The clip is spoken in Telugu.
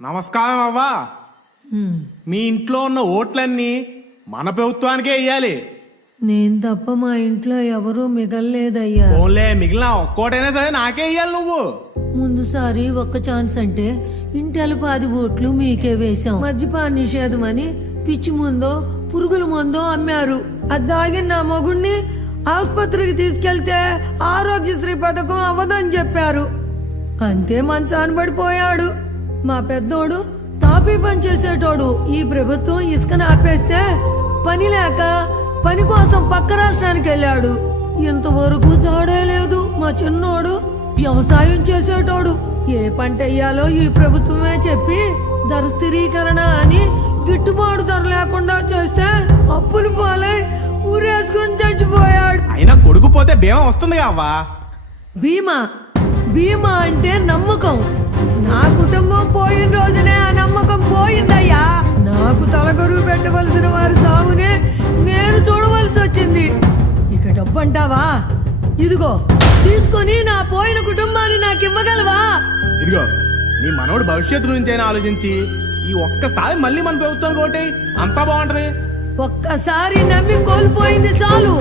నమస్కారం అవ్వా. మీ ఇంట్లో ఉన్న ఓట్లన్నీ మన ప్రభుత్వానికే ఇయ్యాలి. నేను తప్ప మా ఇంట్లో ఎవరూ మిగల్లేదయ్యా. ఓన్లే మిగిలిన ఒక్కోటైనా సరే నాకే ఇయ్యాలి నువ్వు. ముందుసారి ఒక్క ఛాన్స్ అంటే ఇంటెల 10 ఓట్లు మీకే వేశాం. మద్యపాన నిషేధం అని పిచ్చి ముందో పురుగుల ముందో అమ్మారు. అది దాగిన నా మొగుణ్ణి ఆసుపత్రికి తీసుకెళ్తే ఆరోగ్యశ్రీ పథకం అవ్వదని చెప్పారు. అంతే మంచాన పడిపోయాడు. మా పెద్దోడు తాపీ పని చేసేటోడు. ఈ ప్రభుత్వం ఇసుకను ఆపేస్తే పని లేక పని కోసం పక్క రాష్ట్రానికి వెళ్ళాడు. ఇంతవరకు జాడే లేదు. మా చిన్నోడు వ్యవసాయం చేసేటోడు. ఏ పంట వేయాలో ఈ ప్రభుత్వమే చెప్పి ధర స్థిరీకరణ అని గిట్టుబాటు ధర లేకుండా చేస్తే అప్పులు పాలై ఊరేసుకుని చచ్చిపోయాడు. అయినా కొడుకు పోతే బీమా వస్తుంది అవ్వా. బీమా బీమా అంటే నమ్మకం. నా కుటుంబం పోయిన రోజునే ఆ నమ్మకం పోయిందయ్యా. నాకు తలగొరువు పెట్టవలసిన వారి సాగునే నేను చూడవలసి వచ్చింది. ఇక డబ్బు అంటావా? ఇదిగో తీసుకొని నా పోయిన కుటుంబాన్ని నాకు ఇవ్వగలవా? ఇదిగో నీ మనోడు భవిష్యత్తు గురించి అయినా ఆలోచించి ఈ ఒక్కసారి మళ్ళీ మన ప్రభుత్వం కోటి అంతా బాగుంటది. ఒక్కసారి నమ్మి కోల్పోయింది చాలు.